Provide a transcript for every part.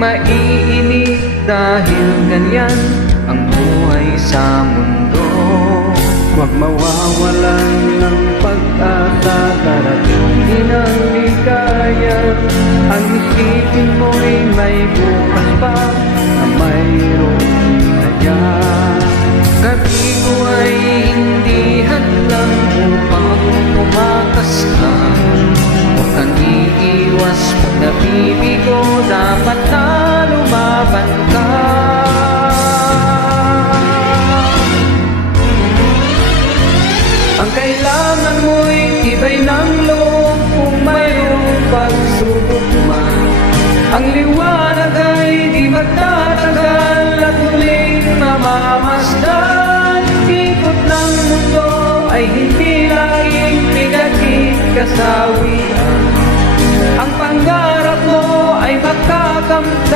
maiinip dahil ganyan ang buhay sa mundo. Huwag mawawalan ng pag-asa, darating din ang ligaya. Ang isipin mo'y may bukas pa na mayroong saya. Gabi ko ay hindi hadlang upang pumakas ka. Huwag kang iiwas pag nabibigo, dapat na lumaban ka. Ang kailangan mo'y tibay ng loob kung mayroong pagsubok man. Ang liwanag ay di magtatagal at muling mamamasdan. Ikot ng mundo ay hindi laging bigatin kasawian. Ang pangarap mo ay makakamtan,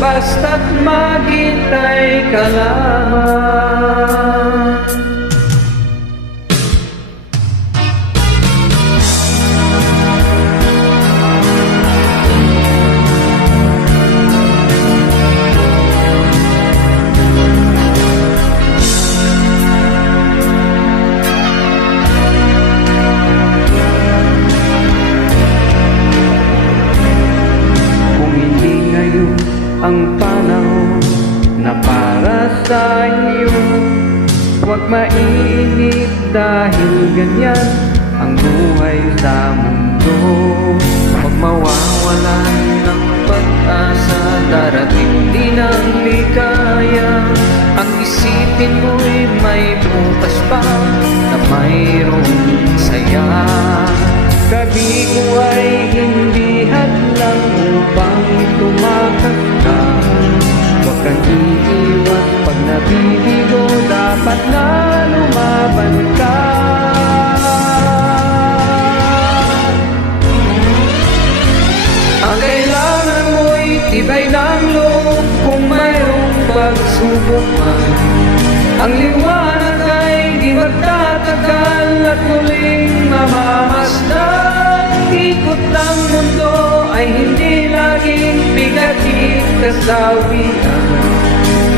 basta't maghintay ka lamang. Ang panahon na para sa inyo, huwag maiinip dahil ganyan ang buhay sa mundo. Huwag mawawalan ng pag-asa, darating din ang ligaya. Ang isipin mo'y may bukas pa na mayroong saya. Gabi ko ay hindi hadlang upang tumakas ka. Huwag kang iiwas pag nabibigo, dapat na lumaban ka. Ang kailangan mo'y tibay ng loob kung mayroong pagsubok man. Ang liwanag ay di magtatagal at muling mamamasdan. Ikot ng mundo ay hindi laging bigatin kasawian.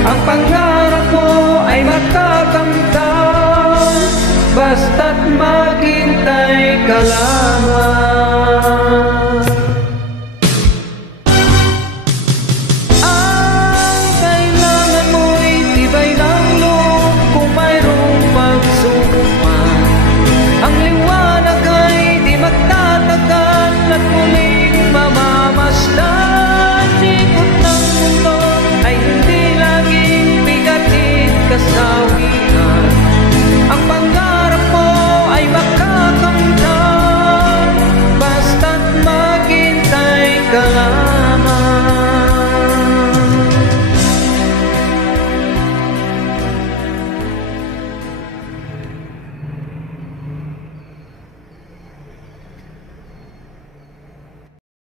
Ang pangarap mo ay makakamtan, basta't maghintay ka lamang.